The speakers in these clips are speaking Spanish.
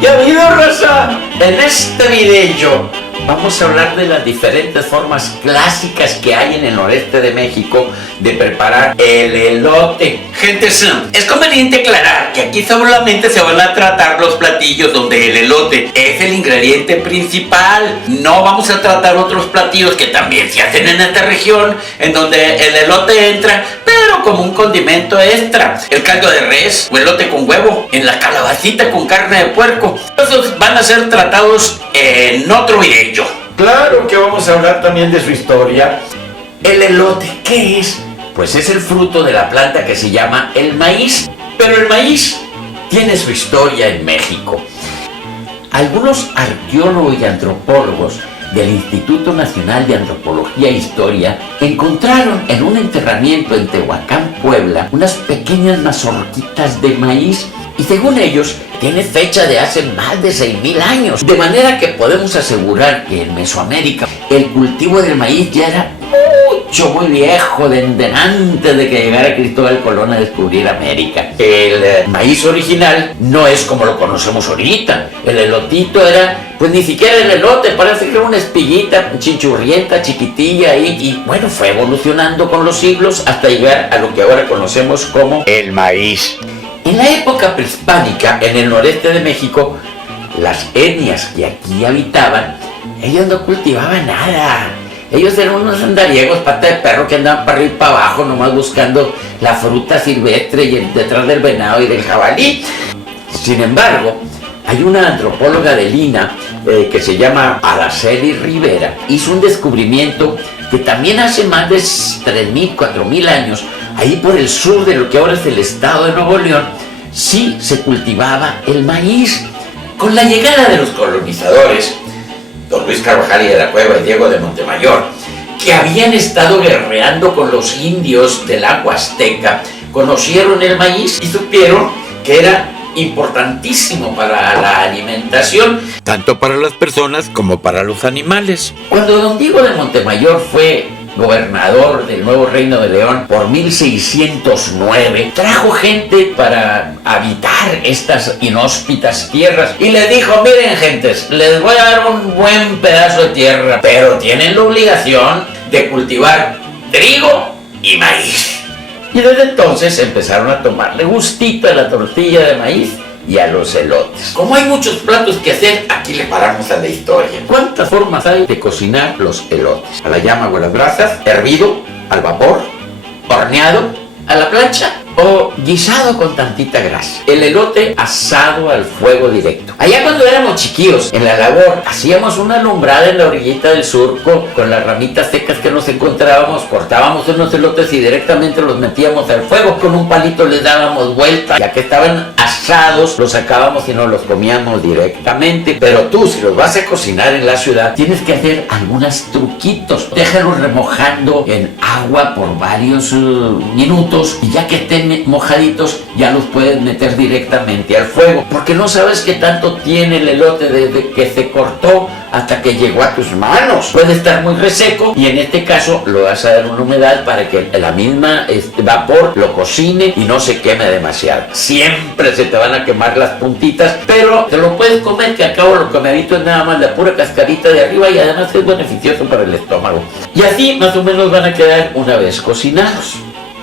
¿Ya ha habido, raza? En este video vamos a hablar de las diferentes formas clásicas que hay en el noreste de México de preparar el elote. Gente, es conveniente aclarar que aquí solamente se van a tratar los platillos donde el elote es el ingrediente principal. No vamos a tratar otros platillos que también se hacen en esta región, en donde el elote entra, pero como un condimento extra. El caldo de res o elote con huevo, en la calabacita con carne de puerco. Esos van a ser tratados en otro video. Claro que vamos a hablar también de su historia. El elote, ¿qué es? Pues es el fruto de la planta que se llama el maíz. Pero el maíz tiene su historia en México. Algunos arqueólogos y antropólogos del Instituto Nacional de Antropología e Historia encontraron en un enterramiento en Tehuacán, Puebla, unas pequeñas mazorquitas de maíz. Y según ellos, tiene fecha de hace más de 6,000 años. De manera que podemos asegurar que en Mesoamérica el cultivo del maíz ya era muy viejo, desde antes de que llegara Cristóbal Colón a descubrir América. El maíz original no es como lo conocemos ahorita. El elotito era, pues ni siquiera el elote, parece que era una espiguita chinchurrienta, chiquitilla ahí. Y bueno, fue evolucionando con los siglos hasta llegar a lo que ahora conocemos como el maíz. En la época prehispánica, en el noreste de México, las etnias que aquí habitaban, ellos no cultivaban nada. Ellos eran unos andariegos, pata de perro, que andaban para arriba y para abajo, nomás buscando la fruta silvestre y detrás del venado y del jabalí. Sin embargo, hay una antropóloga de Lina que se llama Araceli Rivera. Hizo un descubrimiento que también hace más de 3,000, 4,000 años, ahí por el sur de lo que ahora es el estado de Nuevo León, sí se cultivaba el maíz. Con la llegada de los colonizadores, don Luis Carvajal y de la Cueva y Diego de Montemayor, que habían estado guerreando con los indios del agua azteca, conocieron el maíz y supieron que era importantísimo para la alimentación, tanto para las personas como para los animales. Cuando don Diego de Montemayor fue gobernador del nuevo Reino de León por 1609, trajo gente para habitar estas inhóspitas tierras y les dijo: miren, gentes, les voy a dar un buen pedazo de tierra, pero tienen la obligación de cultivar trigo y maíz. Y desde entonces empezaron a tomarle gustito a la tortilla de maíz y a los elotes. Como hay muchos platos que hacer, aquí le paramos a la historia. ¿Cuántas formas hay de cocinar los elotes? A la llama o a las brasas, hervido, al vapor, horneado, a la plancha o guisado con tantita grasa. El elote asado al fuego directo. Allá cuando éramos chiquillos, en la labor, hacíamos una alumbrada en la orillita del surco con las ramitas secas que nos encontrábamos, cortábamos unos elotes y directamente los metíamos al fuego. Con un palito les dábamos vuelta. Ya que estaban asados, los sacábamos y nos los comíamos directamente. Pero tú, si los vas a cocinar en la ciudad, tienes que hacer algunos truquitos. Déjalos remojando en agua por varios minutos, y ya que estén mojaditos, ya los puedes meter directamente al fuego, porque no sabes qué tanto tiene el elote desde que se cortó hasta que llegó a tus manos. Puede estar muy reseco, y en este caso lo vas a dar una humedad para que la misma vapor lo cocine y no se queme demasiado. Siempre se te van a quemar las puntitas, pero te lo puedes comer, que a cabo lo comerito es nada más la pura cascarita de arriba, y además es beneficioso para el estómago. Y así más o menos van a quedar una vez cocinados.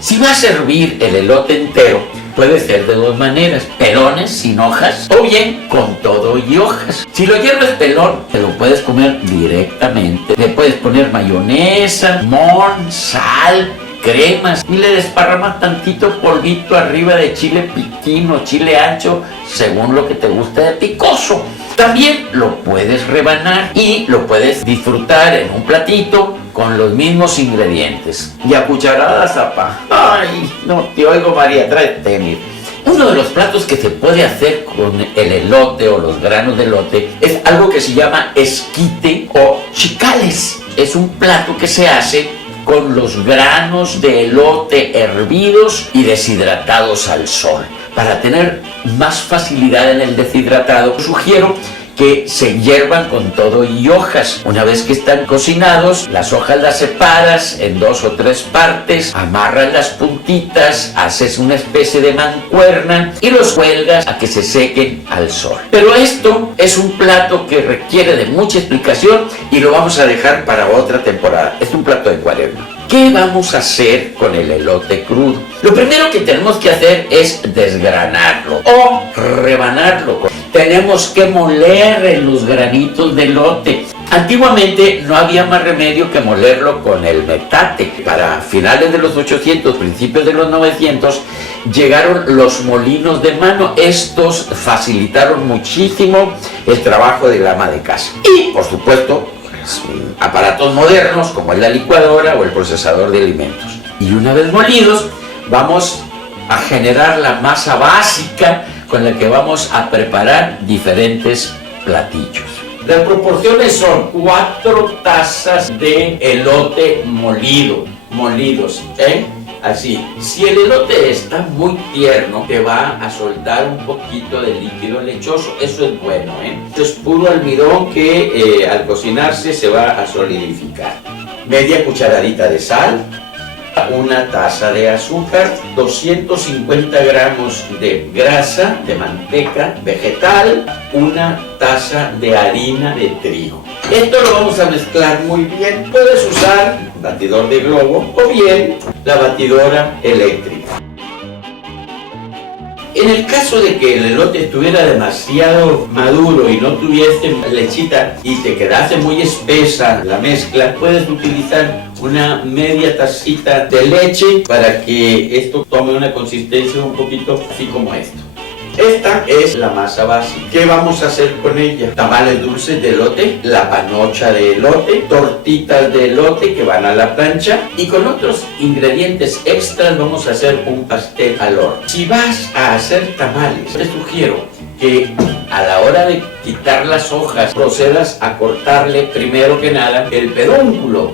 Si vas a hervir el elote entero, puede ser de dos maneras: pelones sin hojas, o bien con todo y hojas. Si lo hierves pelón, te lo puedes comer directamente. Le puedes poner mayonesa, limón, sal, cremas, y le desparramas tantito polvito arriba de chile piquín o chile ancho, según lo que te guste de picoso. También lo puedes rebanar y lo puedes disfrutar en un platito con los mismos ingredientes. Y a cucharadas, apa. Ay, no te oigo, María, tráete. Uno de los platos que se puede hacer con el elote o los granos de elote es algo que se llama esquite o chicales. Es un plato que se hace con los granos de elote hervidos y deshidratados al sol. Para tener más facilidad en el deshidratado, sugiero que se hiervan con todo y hojas. Una vez que están cocinados, las hojas las separas en 2 o 3 partes, amarras las puntitas, haces una especie de mancuerna y los cuelgas a que se sequen al sol. Pero esto es un plato que requiere de mucha explicación y lo vamos a dejar para otra temporada. Es un plato de Cuaresma. ¿Qué vamos a hacer con el elote crudo? Lo primero que tenemos que hacer es desgranarlo o rebanarlo. Tenemos que moler los granitos de elote. Antiguamente no había más remedio que molerlo con el metate. Para finales de los 800, principios de los 900, llegaron los molinos de mano. Estos facilitaron muchísimo el trabajo del ama de casa. Y, por supuesto, aparatos modernos como es la licuadora o el procesador de alimentos. Y una vez molidos, vamos a generar la masa básica con la que vamos a preparar diferentes platillos. Las proporciones son 4 tazas de elote molidos, así. Si el elote está muy tierno, te va a soltar un poquito de líquido lechoso. Eso es bueno, Esto es puro almidón que al cocinarse se va a solidificar. Media cucharadita de sal, una taza de azúcar, 250 gramos de grasa, de manteca vegetal, una taza de harina de trigo. Esto lo vamos a mezclar muy bien. Puedes usar batidor de globo o bien la batidora eléctrica. En el caso de que el elote estuviera demasiado maduro y no tuviese lechita y te quedase muy espesa la mezcla, puedes utilizar una media tacita de leche para que esto tome una consistencia un poquito así como esto. Esta es la masa básica. ¿Qué vamos a hacer con ella? Tamales dulces de elote, la panocha de elote, tortitas de elote que van a la plancha y con otros ingredientes extras vamos a hacer un pastel al horno. Si vas a hacer tamales, te sugiero que a la hora de quitar las hojas procedas a cortarle primero que nada el pedúnculo.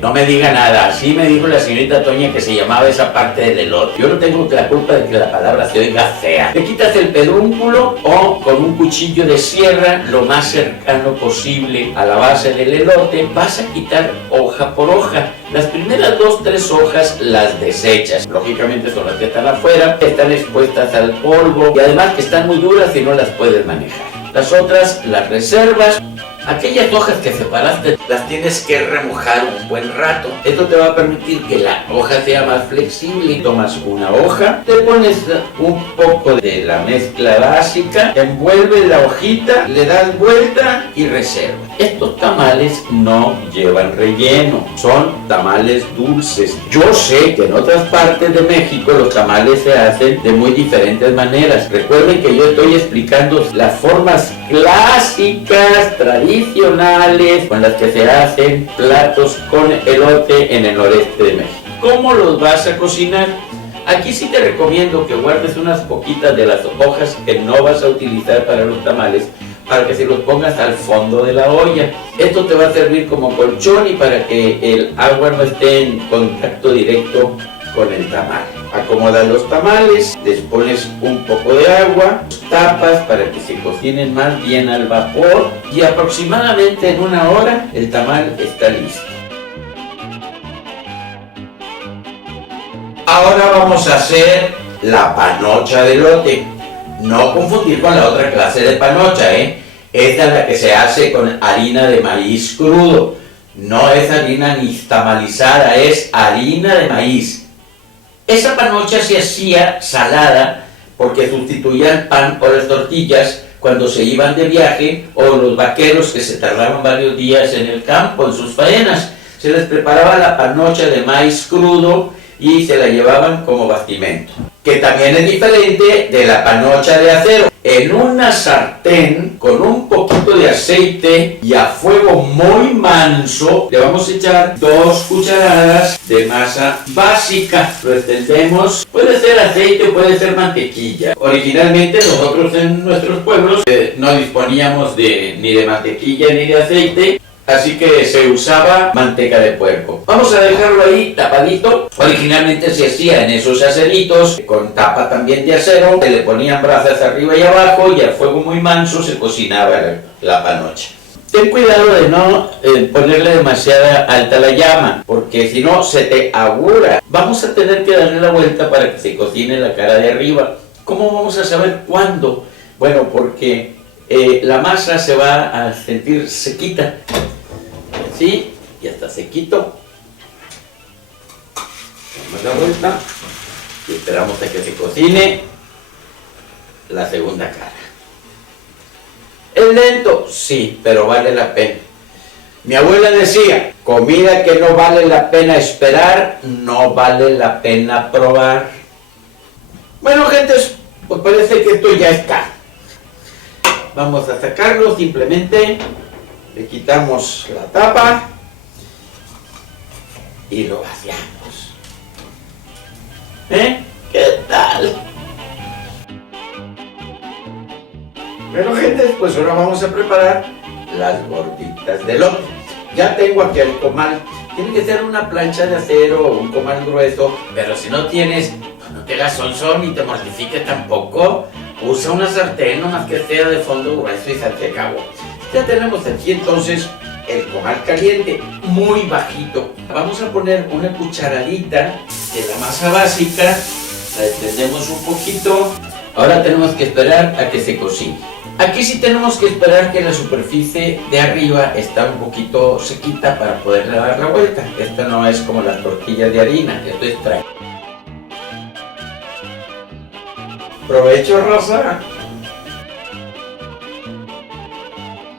No me diga nada, así me dijo la señorita Toña que se llamaba esa parte del elote. Yo no tengo la culpa de que la palabra se oiga fea. Le quitas el pedúnculo o con un cuchillo de sierra lo más cercano posible a la base del elote. Vas a quitar hoja por hoja. Las primeras 2 o 3 hojas las desechas. Lógicamente son las que están afuera, están expuestas al polvo y además que están muy duras y no las puedes manejar. Las otras las reservas. Aquellas hojas que separaste las tienes que remojar un buen rato. Esto te va a permitir que la hoja sea más flexible. Tomas una hoja, te pones un poco de la mezcla básica, envuelves la hojita, le das vuelta y reservas. Estos tamales no llevan relleno, son tamales dulces. Yo sé que en otras partes de México los tamales se hacen de muy diferentes maneras. Recuerden que yo estoy explicando las formas clásicas, tradicionales, con las que se hacen platos con elote en el noreste de México. ¿Cómo los vas a cocinar? Aquí sí te recomiendo que guardes unas poquitas de las hojas que no vas a utilizar para los tamales, para que se los pongas al fondo de la olla. Esto te va a servir como colchón y para que el agua no esté en contacto directo con el tamal. Acomodas los tamales, les pones un poco de agua, tapas para que se cocinen más bien al vapor y aproximadamente en 1 hora el tamal está listo. Ahora vamos a hacer la panocha de elote. No confundir con la otra clase de panocha, Esta es la que se hace con harina de maíz crudo. No es harina nixtamalizada, es harina de maíz. Esa panocha se hacía salada porque sustituía el pan o las tortillas cuando se iban de viaje o los vaqueros que se tardaban varios días en el campo, en sus faenas. Se les preparaba la panocha de maíz crudo y se la llevaban como bastimento, que también es diferente de la panocha de acero. En una sartén con un poquito de aceite y a fuego muy manso le vamos a echar 2 cucharadas de masa básica. Lo extendemos, puede ser aceite o puede ser mantequilla. Originalmente nosotros en nuestros pueblos no disponíamos ni de mantequilla ni de aceite. así que se usaba manteca de puerco. Vamos a dejarlo ahí tapadito. Originalmente se hacía en esos aceritos con tapa también de acero, se le ponían brasas arriba y abajo y al fuego muy manso se cocinaba la panocha. Ten cuidado de no ponerle demasiada alta la llama, porque si no se te agura. Vamos a tener que darle la vuelta para que se cocine la cara de arriba. ¿Cómo vamos a saber cuándo? Bueno, porque la masa se va a sentir sequita. Así, ya está sequito. Damos la vuelta y esperamos a que se cocine la segunda cara. ¿Es lento? Sí, pero vale la pena. Mi abuela decía, comida que no vale la pena esperar, no vale la pena probar. Bueno, gentes, pues parece que esto ya está. Vamos a sacarlo, simplemente le quitamos la tapa y lo vaciamos. ¿Qué tal? Bueno, gente, pues ahora vamos a preparar las gorditas de elote. Ya tengo aquí el comal. Tiene que ser una plancha de acero o un comal grueso, pero si no tienes, pues no te hagas sonso ni te mortifiques tampoco. Usa una sartén, nomás que sea de fondo grueso y sal de cabo. Ya tenemos aquí entonces el comal caliente, muy bajito. Vamos a poner una cucharadita de la masa básica, la extendemos un poquito. Ahora tenemos que esperar a que se cocine. Aquí sí tenemos que esperar que la superficie de arriba está un poquito sequita para poderle dar la vuelta. Esta no es como las tortillas de harina, esto es trae. Provecho, Rosa.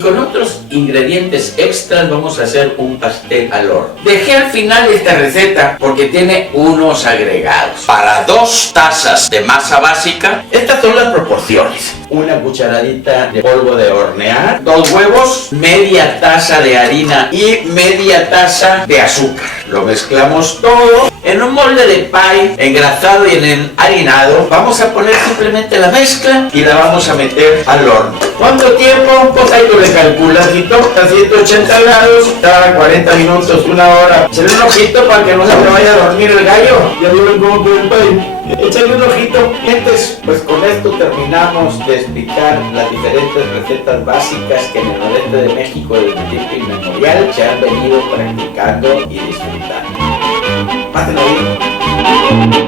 Con otros ingredientes extras vamos a hacer un pastel al horno. Dejé al final esta receta porque tiene unos agregados. Para 2 tazas de masa básica, Estas son las proporciones. Una cucharadita de polvo de hornear, 2 huevos, media taza de harina y media taza de azúcar. Lo mezclamos todo en un molde de pie engrasado y enharinado. Vamos a poner simplemente la mezcla y la vamos a meter al horno. ¿Cuánto tiempo? Pues ahí tú le calculas, y a 180 grados, cada 40 minutos, 1 hora. Échale un ojito para que no se te vaya a dormir el gallo. Ya vieron cómo quedó el pie. Échale un ojito. Gentes, pues con esto terminamos de explicar las diferentes recetas básicas que en el noreste de México desde tiempo inmemorial se han venido practicando y disfrutando. Pásenlo bien.